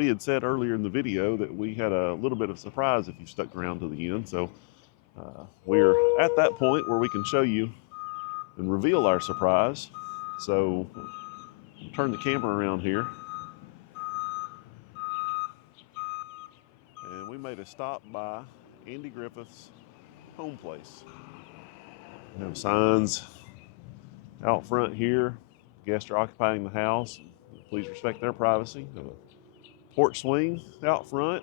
we had said earlier in the video that we had a little bit of surprise if you stuck around to the end. So we're at that point where we can show you and reveal our surprise. So turn the camera around here. And we made a stop by Andy Griffith's Homeplace. We have signs out front here. Guests are occupying the house. Please respect their privacy. Have a porch swing out front.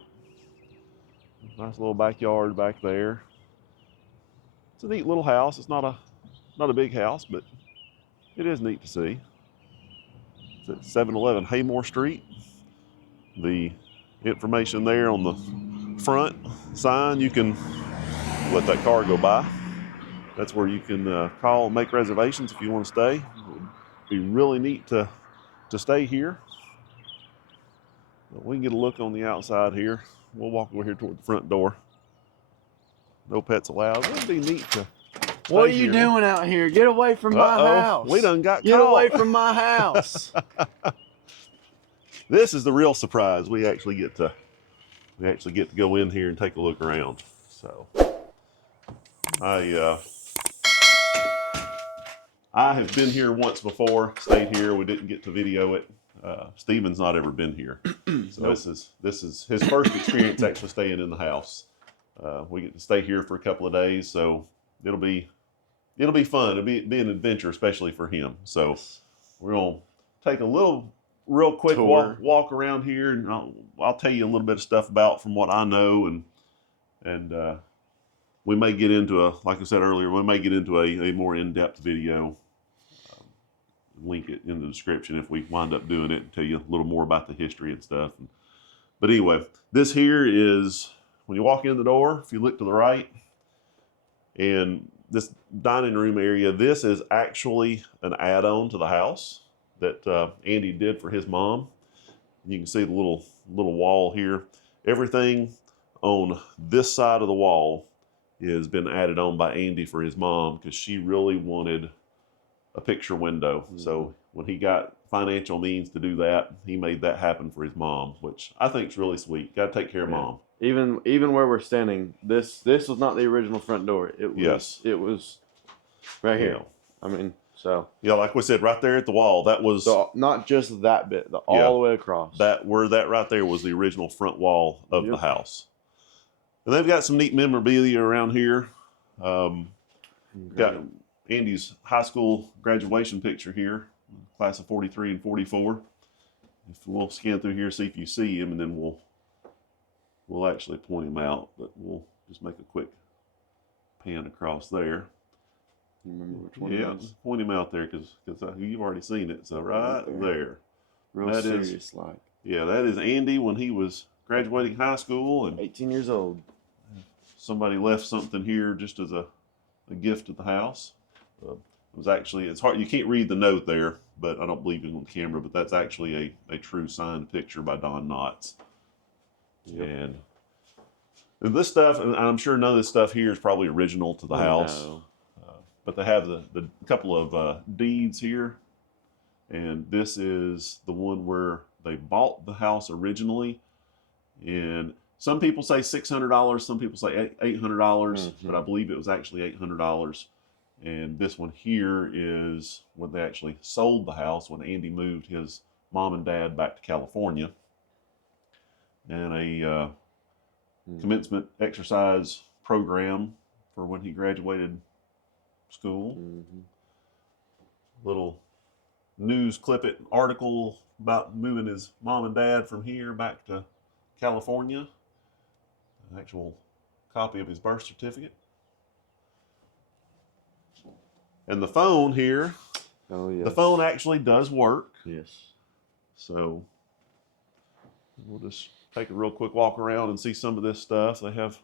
Nice little backyard back there. It's a neat little house. It's not a big house, but it is neat to see. It's at 711 Haymore Street. The information there on the front sign, you can let that car go by. That's where you can call and make reservations if you want to stay. It would be really neat to stay here. But we can get a look on the outside here. We'll walk over here toward the front door. No pets allowed. It would be neat to What are you doing out here? Get away from my house. We done got Get caught. away from my house. This is the real surprise. We actually get to go in here and take a look around. So I have been here once before, stayed here. We didn't get to video it. Stephen's not ever been here. So nope. This is his first experience actually staying in the house. We get to stay here for a couple of days, so it'll be fun. It'll be an adventure, especially for him. So we're gonna take a real quick walk around here, and I'll tell you a little bit of stuff about from what I know, and we may get into like I said earlier, we may get into a more in-depth video. Link it in the description if we wind up doing it and tell you a little more about the history and stuff. But anyway, this here is when you walk in the door, if you look to the right, and this dining room area, this is actually an add-on to the house that Andy did for his mom. You can see the little wall here. Everything on this side of the wall has been added on by Andy for his mom because she really wanted a picture window. Mm-hmm. So when he got financial means to do that, he made that happen for his mom, which I think is really sweet. Got to take care of mom. Even where we're standing, this was not the original front door. It was right here. I mean, so yeah, like we said, right there at the wall, that was not just that bit, all the way across. That right there was the original front wall of the house. And they've got some neat memorabilia around here. Got Andy's high school graduation picture here, class of 43 and 44. If we'll scan through here, see if you see him, and then we'll actually point him out, but we'll just make a quick pan across there. You remember which one? Yeah, just point him out there because you've already seen it. So right there. Real serious like. Yeah, that is Andy when he was graduating high school and 18 years old. Somebody left something here just as a gift at the house. It was actually, it's hard, you can't read the note there, but I don't believe it on camera, but that's actually a true signed picture by Don Knotts. Yep. And this stuff, and I'm sure none of this stuff here is probably original to the house. No. But they have the couple of deeds here. And this is the one where they bought the house originally. And some people say $600, some people say $800, but I believe it was actually $800. And this one here is when they actually sold the house, when Andy moved his mom and dad back to California. And a commencement exercise program for when he graduated school. Little news clippet article about moving his mom and dad from here back to California. An actual copy of his birth certificate. And the phone here, the phone actually does work. Yes. So we'll just take a real quick walk around and see some of this stuff. They have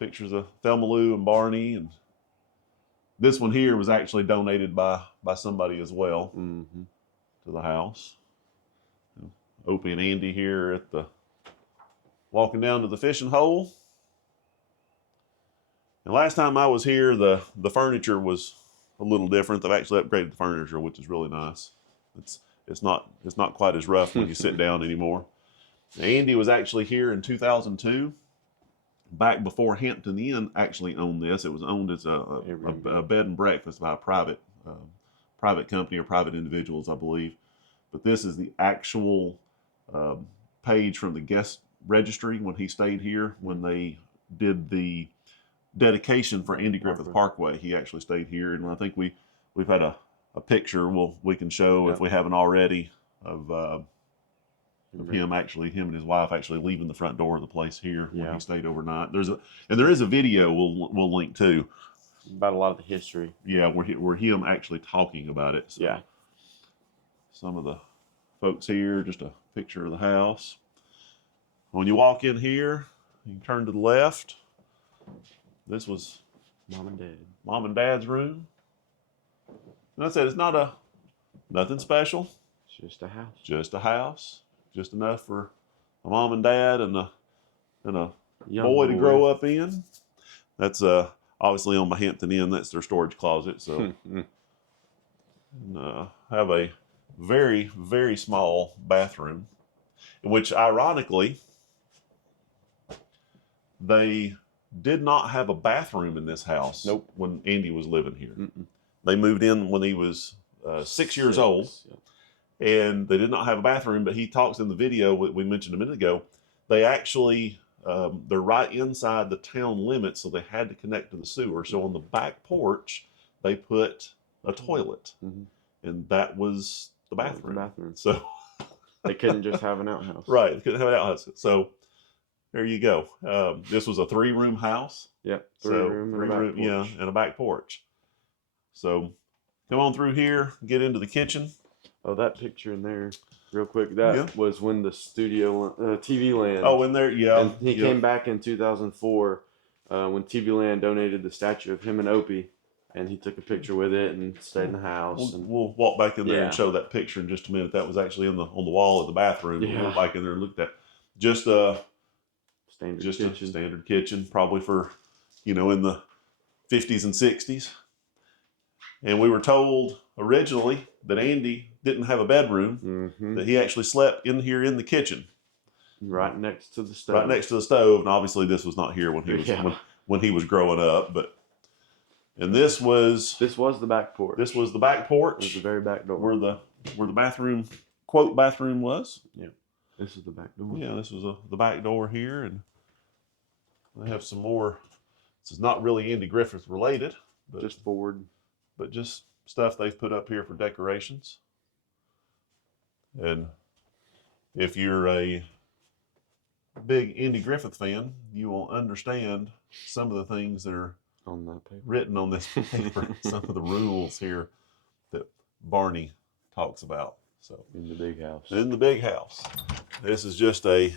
pictures of Thelma Lou and Barney, and this one here was actually donated by somebody as well to the house. Opie and Andy here at the walking down to the fishing hole. And last time I was here, the furniture was a little different. They've actually upgraded the furniture, which is really nice. it's not quite as rough when you sit down anymore. Andy was actually here in 2002, back before Hampton Inn actually owned this. It was owned as a bed and breakfast by a private company or private individuals, I believe. But this is the actual page from the guest registry when he stayed here, when they did the dedication for Andy Griffith Parkway. He actually stayed here, and I think we've had a picture we can show if we haven't already of him and his wife actually leaving the front door of the place here when he stayed overnight. There is a video we'll link to about a lot of the history. Yeah, where him actually talking about it. So yeah. Some of the folks here, just a picture of the house. When you walk in here, you can turn to the left. This was Mom and Dad's room. And I said, it's nothing special. It's just a house. Just a house. Just enough for a mom and dad and a Young boy to grow up in. That's obviously on my Hampton Inn. That's their storage closet. So have a very, very small bathroom, which ironically, they did not have a bathroom in this house. Nope. When Andy was living here. They moved in when he was 6 years old. Yep. And they did not have a bathroom, but he talks in the video we mentioned a minute ago. They actually, they're right inside the town limits, so they had to connect to the sewer. So on the back porch, they put a toilet, and that was the bathroom. So they couldn't just have an outhouse. Right, they couldn't have an outhouse. So there you go. This was a 3-room house. Yep, three-room, yeah, and a back porch. So come on through here, get into the kitchen. Oh, that picture in there, real quick. That was when the studio, TV Land. Oh, in there, yeah. And he came back in 2004 when TV Land donated the statue of him and Opie, and he took a picture with it and stayed in the house. We'll walk back in there and show that picture in just a minute. That was actually on the wall of the bathroom. Yeah. We'll walk back in there and look at that. Just a standard kitchen, probably for, in the 50s and 60s. And we were told originally that Andy didn't have a bedroom, that he actually slept in here in the kitchen. Right next to the stove. Right next to the stove. And obviously this was not here when he was when he was growing up, and this was the back porch. This was the back porch. It was the very back door. Where the bathroom, quote, bathroom was. Yeah. This is the back door. Yeah, this was the back door here, and they have some more. This is not really Andy Griffith related, but just forward. But just stuff they've put up here for decorations. And if you're a big Andy Griffith fan, you will understand some of the things that are on that paper. Written on this paper, some of the rules here that Barney talks about. So in the big house. In the big house. This is just a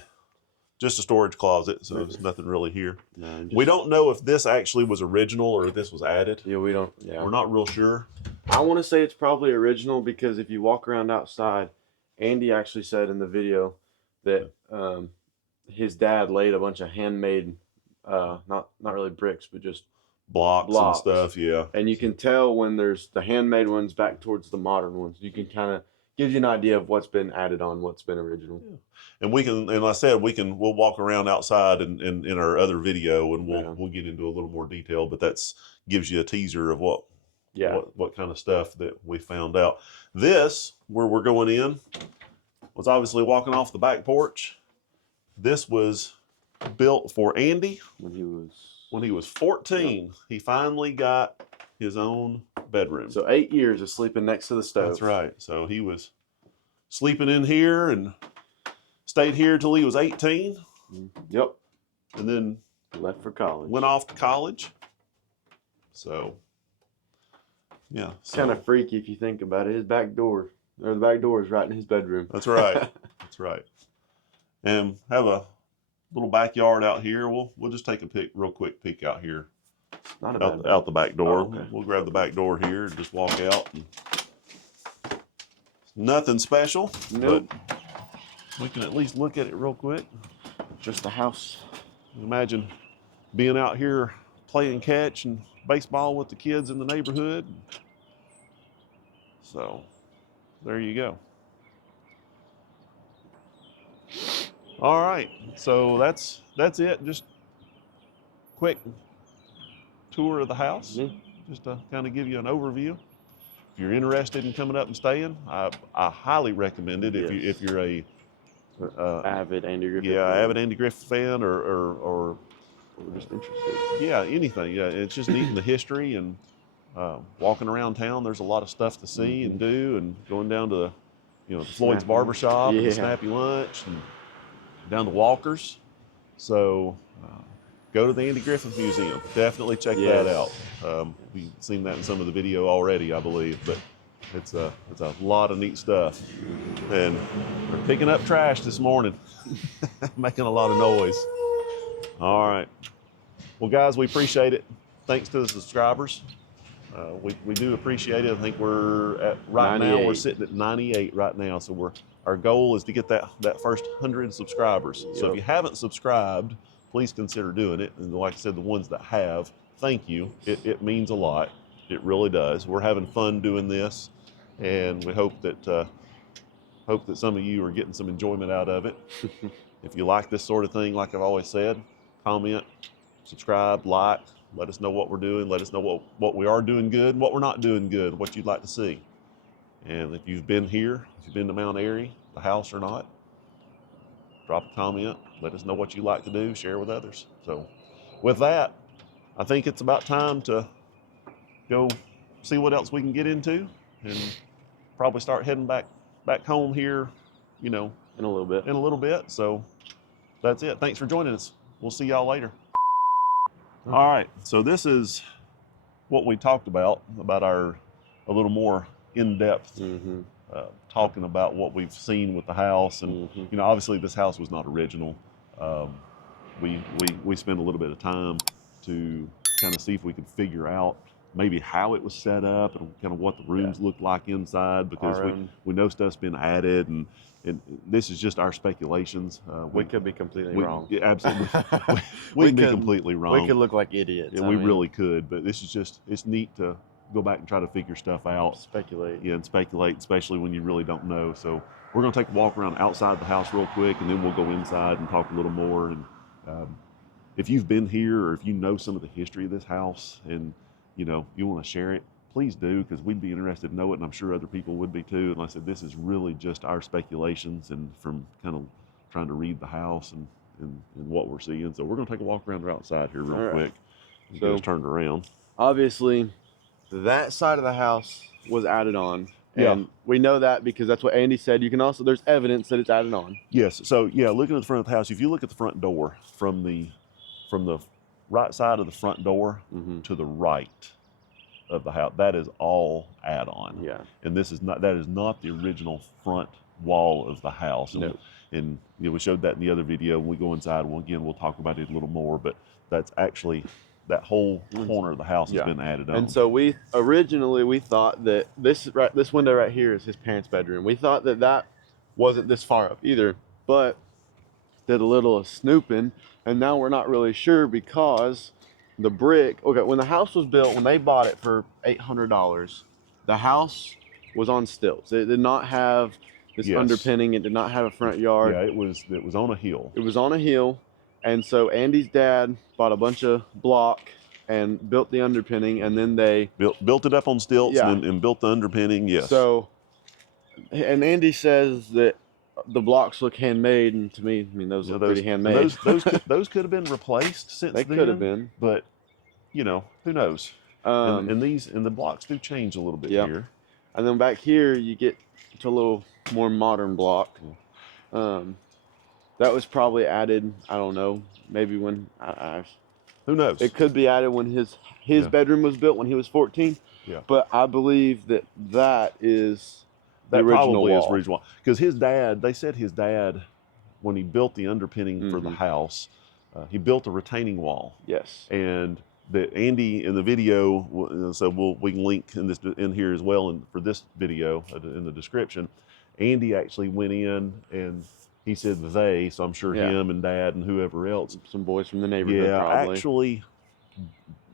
storage closet, so there's nothing really here. No, we don't know if this actually was original or if this was added. Yeah, we don't. Yeah, we're not real sure. I want to say it's probably original because if you walk around outside, Andy actually said in the video that his dad laid a bunch of handmade, not really bricks, but just blocks and stuff. Yeah, and you can tell when there's the handmade ones back towards the modern ones. You can kind of gives you an idea of what's been added on, what's been original. Yeah. And like I said, we'll walk around outside and in our other video, and we'll get into a little more detail. But that's gives you a teaser of what kind of stuff that we found out. This, where we're going in, was obviously walking off the back porch. This was built for Andy when he was 14. He finally got his own bedroom. So 8 years of sleeping next to the stove. That's right. So he was sleeping in here and stayed here till he was 18. Yep. And then left for college. Went off to college. So, yeah. It's kind of freaky if you think about it. The back door is right in his bedroom. That's right. That's right. And have a little backyard out here. We'll just take a real quick peek out here. Not out the back door. Oh, okay. We'll grab the back door here and just walk out. Nothing special. Nope. But we can at least look at it real quick. Just a house. Imagine being out here playing catch and baseball with the kids in the neighborhood. So there you go. All right, so that's it. Just quick tour of the house, just to kind of give you an overview. If you're interested in coming up and staying, I highly recommend it. If you're a avid Andy Griffith fan. avid Andy Griffith fan, or just interested. Yeah, anything. Yeah, it's just neat in the history and walking around town. There's a lot of stuff to see and do, and going down to the Floyd's Barbershop and the Snappy Lunch, and down to Walker's. So go to the Andy Griffith Museum. Definitely check that out. We've seen that in some of the video already, I believe, but it's a lot of neat stuff. And we're picking up trash this morning, making a lot of noise. All right. Well, guys, we appreciate it. Thanks to the subscribers. We do appreciate it. I think we're at now we're sitting at 98 right now. So our goal is to get that first 100 subscribers. So if you haven't subscribed, please consider doing it. And like I said, the ones that have, thank you. It means a lot. It really does. We're having fun doing this, and we hope that some of you are getting some enjoyment out of it. If you like this sort of thing, like I've always said, comment, subscribe, like. Let us know what we're doing. Let us know what we are doing good and what we're not doing good, what you'd like to see. And if you've been here, if you've been to Mount Airy, the house or not, drop a comment. Let us know what you like to do. Share with others. So with that, I think it's about time to go see what else we can get into and probably start heading back home here, in a little bit. So that's it. Thanks for joining us. We'll see y'all later. All right, so this is what we talked about a little more in-depth talking about what we've seen with the house. And, obviously this house was not original. We spent a little bit of time to kind of see if we could figure out maybe how it was set up and kind of what the rooms looked like inside, because we know stuff's been added, and this is just our speculations. We could be completely wrong. Yeah, absolutely. we could be completely wrong. We could look like idiots. Yeah, we really could, but this is it's neat to go back and try to figure stuff out. Speculate. Yeah, and speculate, especially when you really don't know. So we're going to take a walk around outside the house real quick, and then we'll go inside and talk a little more. And if you've been here, or if you know some of the history of this house, and you want to share it, please do, because we'd be interested to know it, and I'm sure other people would be too. And like I said, this is really just our speculations and from kind of trying to read the house and what we're seeing. So we're going to take a walk around outside here real quick. So it's turned around. Obviously, that side of the house was added on. And we know that because that's what Andy said. You can also, there's evidence that it's added on. Yes. So looking at the front of the house, if you look at the front door from the right side of the front door to the right of the house, that is all add-on. Yeah. And that is not the original front wall of the house. No. And we showed that in the other video. When we go inside, we'll talk about it a little more, but that's actually that whole corner of the house has been added on. And so we originally thought that this window right here is his parents' bedroom. We thought that wasn't this far up either, but did a little snooping, and now we're not really sure because the brick. Okay, when the house was built, when they bought it for $800, the house was on stilts. It did not have this underpinning. It did not have a front yard. Yeah, it was on a hill. It was on a hill, and so Andy's dad bought a bunch of block and built the underpinning, and then they built it up on stilts and built the underpinning. Yes. So, and Andy says that the blocks look handmade, and to me, I mean, those look pretty handmade. Those could have been replaced since then. They could have been, but who knows? And the blocks do change a little bit here. And then back here, you get to a little more modern block. That was probably added. I don't know. Maybe when who knows? It could be added when his bedroom was built when he was 14. Yeah. But I believe that is the original probably wall. is original, because they said his dad, when he built the underpinning for the house, he built a retaining wall. Yes. And that Andy in the video, so we can link in here as well, and for this video in the description, Andy actually went in and he said so I'm sure him and Dad and whoever else, some boys from the neighborhood, probably actually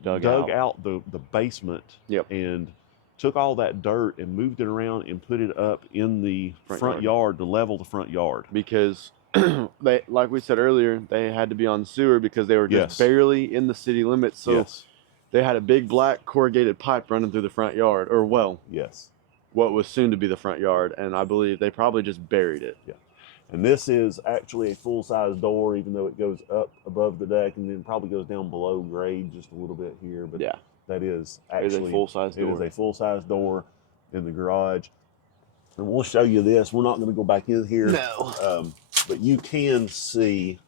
dug out the basement and took all that dirt and moved it around and put it up in the front yard to level the front yard. Because they, like we said earlier, they had to be on sewer because they were just Yes. barely in the city limits. So Yes. they had a big black corrugated pipe running through the front yard, or well, Yes. what was soon to be the front yard, and I believe they probably just buried it. Yeah. And this is actually a full-size door, even though it goes up above the deck and then probably goes down below grade just a little bit here. But Yeah, that is it is actually a full-size door. It is a full-size door in the garage. And we'll show you this. We're not going to go back in here. No. But you can see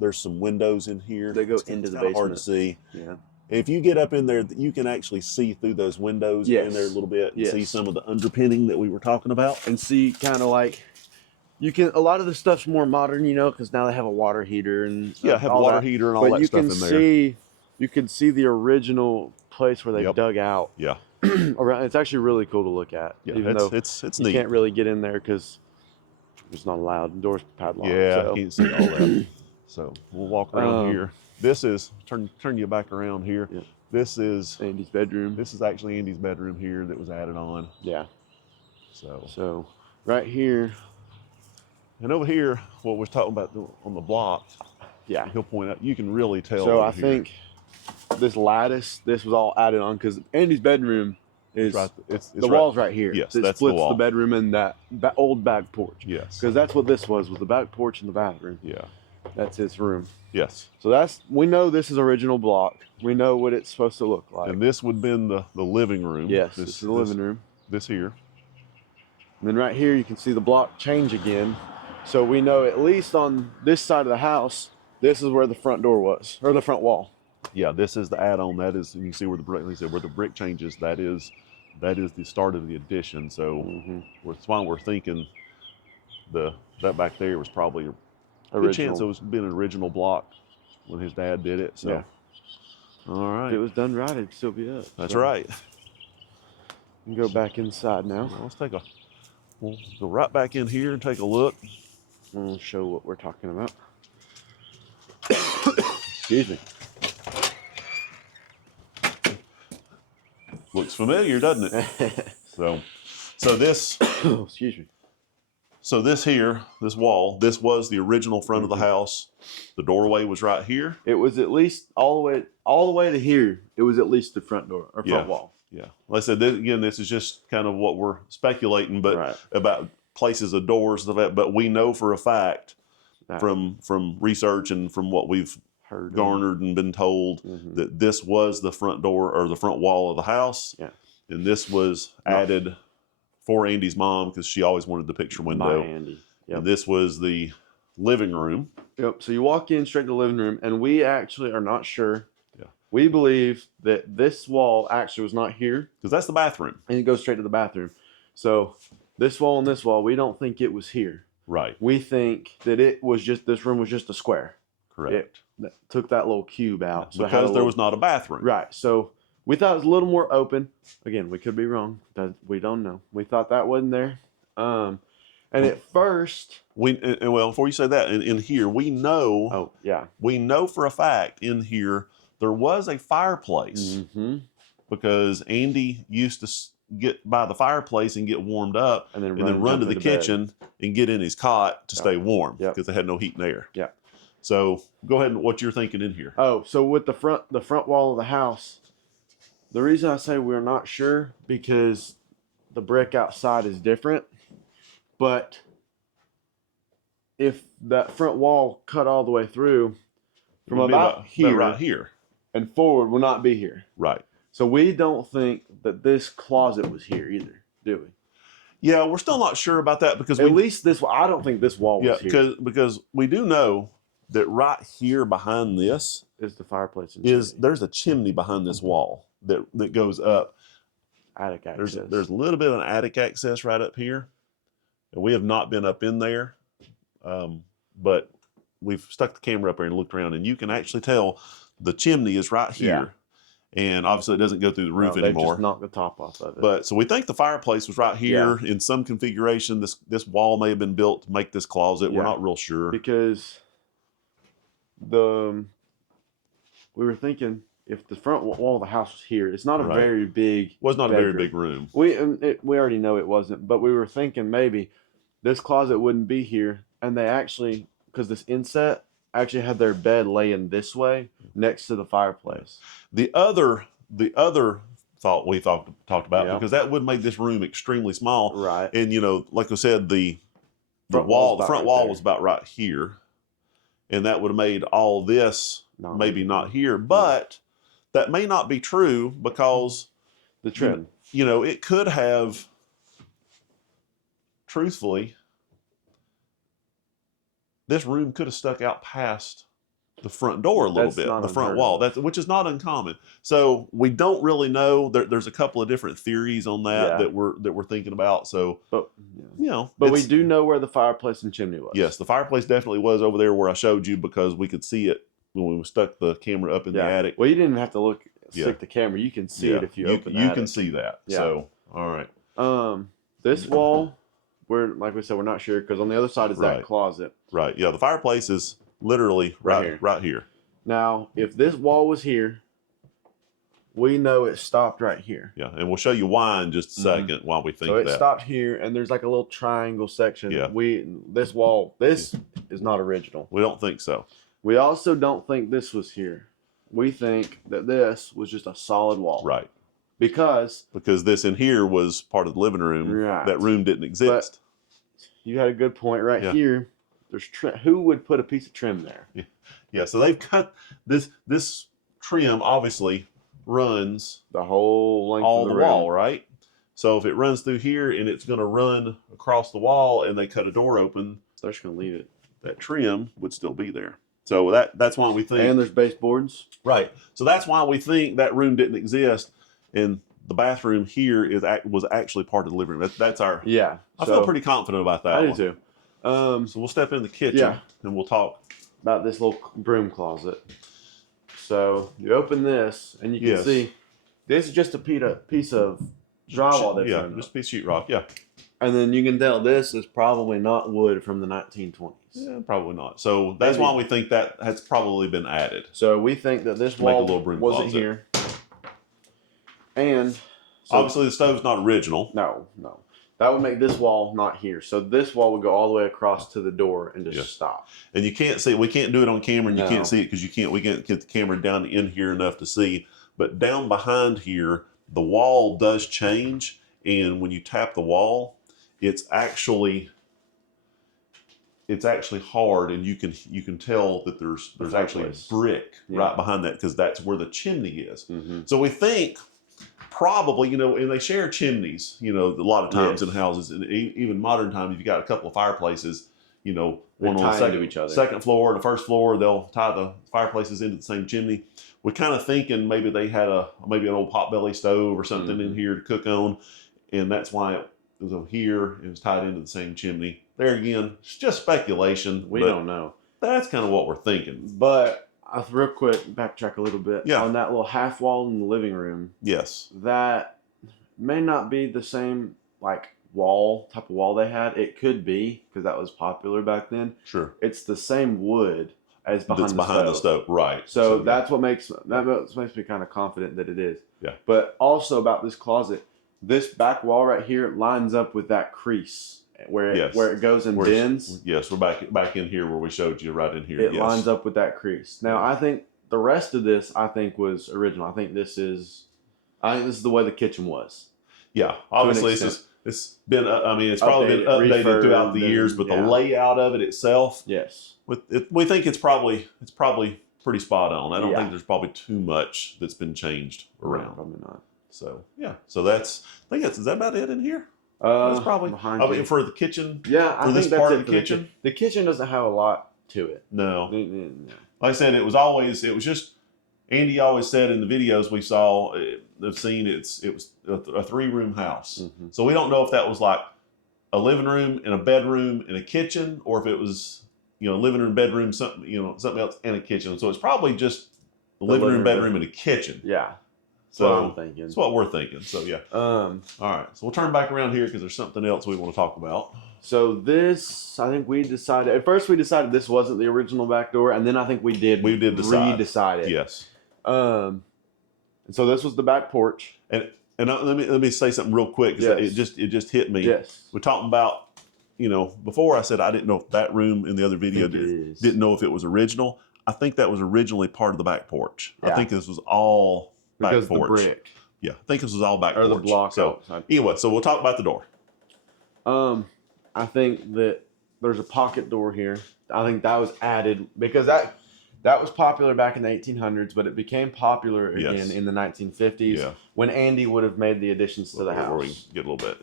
there's some windows in here. They go It's into the kinda hard to basement. see. Yeah. If you get up in there, you can actually see through those windows in there a little bit and see some of the underpinning that we were talking about. And see kind of like, you can, a lot of the stuff's more modern, you know, because now they have a water heater and have a water heater and all that stuff in there. But you can see the original place where they dug out. Yeah. Around. It's actually really cool to look at. Yeah, even though it's you neat. can't really get in there because it's not allowed. The door's padlocked. Yeah, so. you can't see all that. So we'll walk around here. This is turn you back around here. Yeah. This is Andy's bedroom. This is actually Andy's bedroom here that was added on. Yeah. So right here. And over here, what we're talking about on the block. Yeah. He'll point out. You can really tell. So I think this lattice, this was all added on because Andy's bedroom is right, it's the wall's right here. Yes, it that's splits the wall. the bedroom and that old back porch. Yes. Because that's what this was the back porch and the bathroom. Yeah. That's his room. Yes. So we know this is original block. We know what it's supposed to look like. And this would have been the living room. Yes, this is the living room. This here. And then right here you can see the block change again. So we know at least on this side of the house, this is where the front door was, or the front wall. Yeah, this is the add-on. That is, and you see where the brick, like I said, where the brick changes. That is the start of the addition. So that's why we're thinking that back there was probably a good chance it was been an original block when his dad did it. So, all right, if it was done right, it'd still be up. That's right. You can go back inside now. Well, we'll go right back in here and take a look. And we'll show what we're talking about. Excuse me. Looks familiar, doesn't it? So this. Excuse me. So this here, this wall, this was the original front of the house. The doorway was right here. It was at least all the way to here. It was at least the front door or front wall. Yeah. Like I said, this is just kind of what we're speculating, but about places of doors, but we know for a fact from research and from what we've heard garnered and been told that this was the front door or the front wall of the house. Yeah. And this was added for Andy's mom because she always wanted the picture window. By Andy. Yep. And this was the living room. Yep. So you walk in straight to the living room, and we actually are not sure. Yeah. We believe that this wall actually was not here. Because that's the bathroom. And it goes straight to the bathroom. So this wall and this wall, we don't think it was here. Right. We think that it was just, this room was just a square. Correct. It took that little cube out. So because there was not a bathroom. Right. So we thought it was a little more open. Again, we could be wrong. We don't know. We thought that wasn't there. And at first, well, before you say that, in here we know. Oh yeah. We know for a fact in here there was a fireplace because Andy used to get by the fireplace and get warmed up, and then run to the kitchen and get in his cot to stay warm because they had no heat and air. Yeah. So go ahead and what you're thinking in here. Oh, so with the front wall of the house, the reason I say we're not sure because the brick outside is different, but if that front wall cut all the way through from about here, right here and forward, will not be here. Right. So we don't think that this closet was here either, do we? Yeah, we're still not sure about that because at least this. I don't think this wall was here. because we do know that right here behind this is the fireplace. There's a chimney behind this wall that goes up. Attic access. There's a little bit of an attic access right up here, and we have not been up in there, but we've stuck the camera up there and looked around, and you can actually tell the chimney is right here, and obviously it doesn't go through the roof anymore. They just knocked the top off of it. But so we think the fireplace was right here in some configuration. This wall may have been built to make this closet. We're not real sure because we were thinking if the front wall of the house was here, it's not a very big. Was not a very big room. We already know it wasn't, but we were thinking maybe this closet wouldn't be here. and they actually, because this inset actually had their bed laying this way next to the fireplace. The other thought we talked about, Yeah. because that would make this room extremely small. Right. And like I said, the front wall's wall right was about right here, and that would have made all this maybe not here. But that may not be true, because the trim. It could have, truthfully, this room could have stuck out past the front door a little bit, the front wall, which is not uncommon. So we don't really know. There's a couple of different theories on that we're thinking about. So, but we do know where the fireplace and chimney was. Yes, the fireplace definitely was over there where I showed you, because we could see it when we stuck the camera up in the attic. Well, you didn't even have to stick the camera. You can see it if you open the attic. You can see that. Yeah. So, all right. This wall, like we said, we're not sure, because on the other side is that closet. Right. Yeah. The fireplace is literally right here. Now, if this wall was here, we know it stopped right here. Yeah, and we'll show you why in just a second while we think that. So it stopped here, and there's like a little triangle section. Yeah. This wall, this is not original. We don't think so. We also don't think this was here. We think that this was just a solid wall. Right. Because this in here was part of the living room. Right. That room didn't exist. But you had a good point right here. There's trim. Who would put a piece of trim there? Yeah. So they've cut this trim. Obviously, runs the whole length of the wall, right? So if it runs through here and it's going to run across the wall, and they cut a door open, they're just going to leave it. That trim would still be there. So that's why we think. And there's baseboards. Right. So that's why we think that room didn't exist, and the bathroom here was actually part of the living room. That's our. Yeah. I feel pretty confident about that. I do too. So we'll step in the kitchen and we'll talk about this little broom closet. So you open this and you can see this is just a piece of drywall. Just a piece of sheetrock. Yeah. And then you can tell this is probably not wood from the 1920s. Yeah, probably not. So that's why we think that has probably been added. So we think that this wall wasn't here. And obviously the stove's not original. No. That would make this wall not here. So this wall would go all the way across to the door and just stop. And you can't see, we can't do it on camera, and you can't see it because we can't get the camera down in here enough to see. But down behind here, the wall does change. And when you tap the wall, it's actually hard, and you can tell that there's actually a brick right behind that, because that's where the chimney is. Mm-hmm. So we think probably, and they share chimneys, a lot of times in houses, and even modern times, if you got a couple of fireplaces, one on the second floor and the first floor, they'll tie the fireplaces into the same chimney. We're kind of thinking maybe they had maybe an old potbelly stove or something in here to cook on, and that's why it was over here and it was tied into the same chimney. There again, it's just speculation. We don't know. That's kind of what we're thinking. But real quick, backtrack a little bit. Yeah. On that little half wall in the living room. Yes. That may not be the same type of wall they had. It could be, because that was popular back then. Sure. It's the same wood as behind the stove. Right. So that's what makes me kind of confident that it is. Yeah. But also about this closet, this back wall right here lines up with that crease where it goes and bends. Yes, we're back in here where we showed you, right in here. It lines up with that crease. Now I think the rest of this was original. I think this is the way the kitchen was. Yeah, obviously it's been it's probably been updated throughout the years, but the layout of it itself, we think it's probably pretty spot on. I don't think there's probably too much that's been changed around. No, probably not. So is that about it in here? That's probably for the kitchen. Yeah, I think that's it for the kitchen. The kitchen doesn't have a lot to it. No. Like I said, it was just, Andy always said in the videos we saw, have seen, it was a 3-room house. Mm-hmm. So we don't know if that was like a living room and a bedroom and a kitchen, or if it was, living room, bedroom, something else, and a kitchen. So it's probably just the living room, bedroom, and a kitchen. Yeah. So I'm thinking. That's what we're thinking. So yeah. All right. So we'll turn back around here because there's something else we want to talk about. So this, I think we decided. At first, we decided this wasn't the original back door, and then I think we did redecide it. Yes. And so this was the back porch. And let me say something real quick. Yes. It just hit me. Yes. We're talking about you know, before I said I didn't know if that room in the other video didn't know if it was original. I think that was originally part of the back porch. Yeah. I think this was all back porch. Because the brick. Yeah, I think this was all back porch. Or the block outside. Anyway, so we'll talk about the door. I think that there's a pocket door here. I think that was added because that was popular back in the 1800s, but it became popular again in the 1950s when Andy would have made the additions to the house. Where we get a little bit,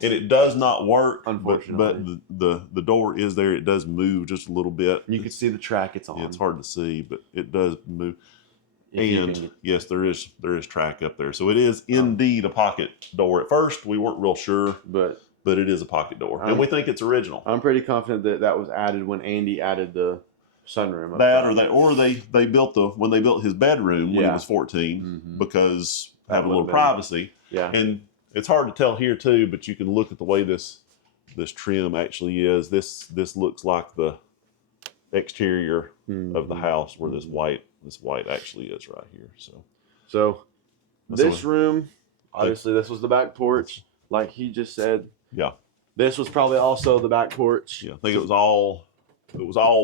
it does not work, unfortunately. But the door is there. It does move just a little bit. You can see the track it's on. It's hard to see, but it does move. And yes, there is track up there, so it is indeed a pocket door. At first, we weren't real sure, but it is a pocket door, and we think it's original. I'm pretty confident that was added when Andy added the sunroom. Or they built when they built his bedroom when he was 14 because having a little privacy. Yeah, and it's hard to tell here too, but you can look at the way this trim actually is. This looks like the exterior of the house where this white actually is right here. So this room, obviously, this was the back porch, like he just said. Yeah, this was probably also the back porch. Yeah, I think it was all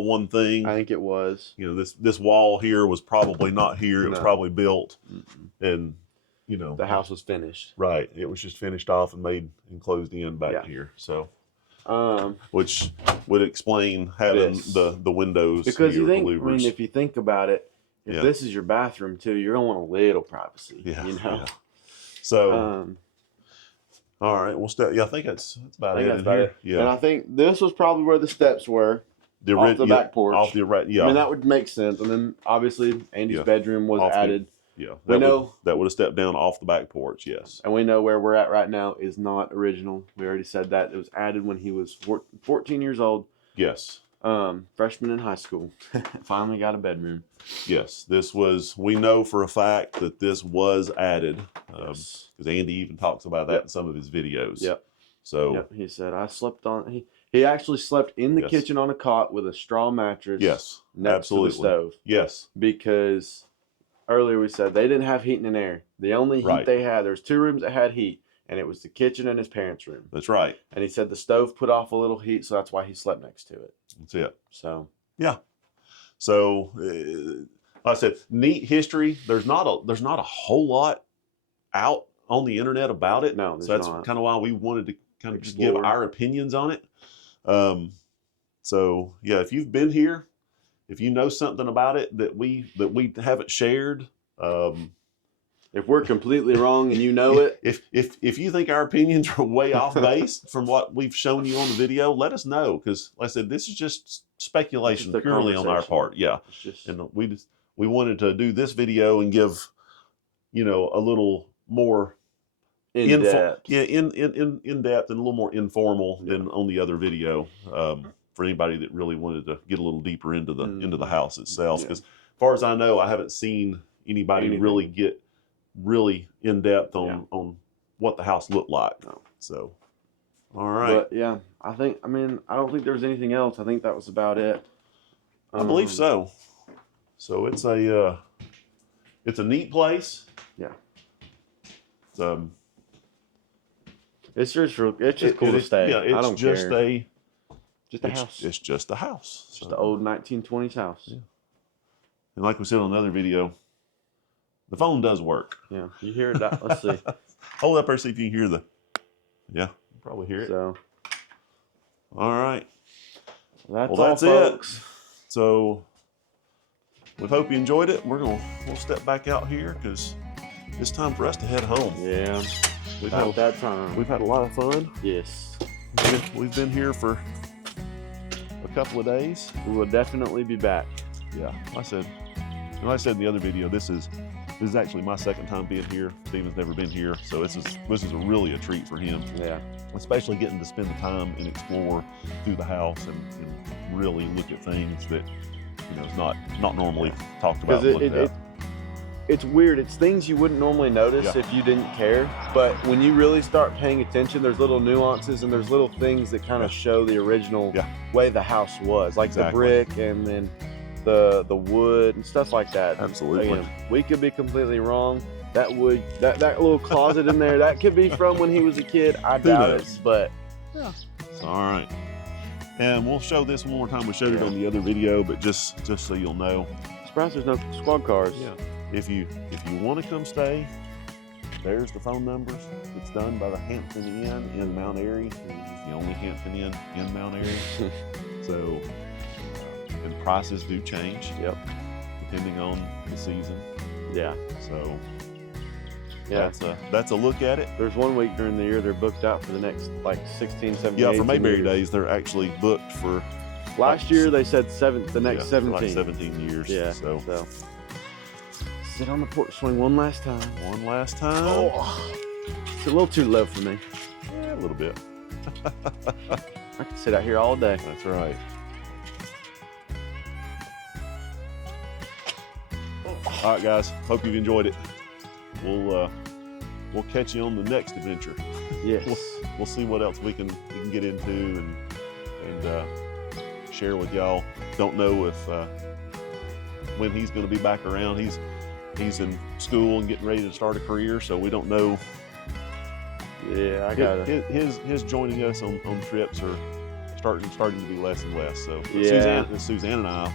one thing. I think it was. You know, this wall here was probably not here. It was probably built, and you know, the house was finished. Right, it was just finished off and made and closed in back here. So, which would explain having the windows because you think. I mean, if you think about it, if this is your bathroom too, you're gonna want a little privacy. Yeah, you know. Yeah. So. All right. Well, I think that's about it. Yeah. And I think this was probably where the steps were. Off the back porch. Off the right. Yeah. I mean, that would make sense. And then obviously Andy's bedroom was added. Yeah. That would have stepped down off the back porch. Yes. And we know where we're at right now is not original. We already said that. It was added when he was 14 years old. Yes. Freshman in high school. Finally got a bedroom. Yes. We know for a fact that this was added. Because Andy even talks about that in some of his videos. Yep. So he said, I slept on, he actually slept in the kitchen on a cot with a straw mattress. Yes. Next to the stove. Yes. Because earlier we said they didn't have heating and air. The only heat they had, there's 2 rooms that had heat, and it was the kitchen and his parents' room. That's right. And he said the stove put off a little heat, so that's why he slept next to it. That's it. So. Yeah. So, like I said, neat history. There's not a whole lot out on the internet about it. No, so that's kind of why we wanted to kind of just give our opinions on it. So yeah, if you've been here, if you know something about it that we haven't shared, if we're completely wrong and you know it, if you think our opinions are way off base from what we've shown you on the video, let us know, because like I said, this is just speculation purely on our part. Yeah, and we wanted to do this video and give a little more in depth, in depth, and a little more informal than on the other video. For anybody that really wanted to get a little deeper into the house itself, because as far as I know, I haven't seen anybody really get really in depth on what the house looked like. No. So, all right. But yeah, I don't think there was anything else. I think that was about it. I believe so. So it's a neat place. Yeah. It's just cool to stay. Yeah, it's I don't just care. Just a house. It's just a house. Just an old 1920s house. Yeah. And like we said on another video, the phone does work. Yeah, you hear it. Let's see. Hold up there, see if you can hear you probably hear it. So, all right. That's it, folks. So, we hope you enjoyed it. We'll step back out here because it's time for us to head home. Yeah, we've had that time. We've had a lot of fun. Yes. We've been here for a couple of days. We will definitely be back. Yeah, like I said in the other video, this is actually my second time being here. Steven's never been here, so this is really a treat for him. Yeah, especially getting to spend the time and explore through the house and really look at things that is not normally talked about. It's weird. It's things you wouldn't normally notice if you didn't care. But when you really start paying attention, there's little nuances and there's little things that kind of show the original way the house was, like the brick and then the wood and stuff like that. Absolutely. Again, we could be completely wrong. That wood, that little closet in there, that could be from when he was a kid. I doubt it, but So, all right. And we'll show this one more time. We showed it on the other video, but just so you'll know. Surprised there's no squad cars. Yeah. If you want to come stay, there's the phone numbers. It's done by the Hampton Inn in Mount Airy. It's the only Hampton Inn in Mount Airy. So, and prices do change. Yep. Depending on the season. Yeah. So, yeah, that's a look at it. There's 1 week during the year they're booked out for the next like 16, 17, Yeah, for 18 Mayberry years. Days, they're actually booked for. Last year they said the next 17. Like 17 years. Yeah. So sit on the porch swing one last time. One last time. Oh, it's a little too low for me. Yeah, a little bit. I can sit out here all day. That's right. All right, guys. Hope you've enjoyed it. We'll catch you on the next adventure. Yes. We'll see what else we can get into and share with y'all. Don't know if when he's going to be back around. He's in school and getting ready to start a career, so we don't know. Yeah, I got it. His joining us on trips are starting to be less and less. So yeah. Suzanne and I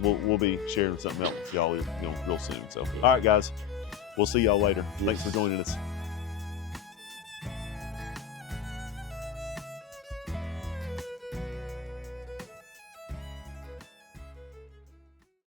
we'll be sharing something else with y'all real soon. So all right, guys, we'll see y'all later. Thanks for joining us.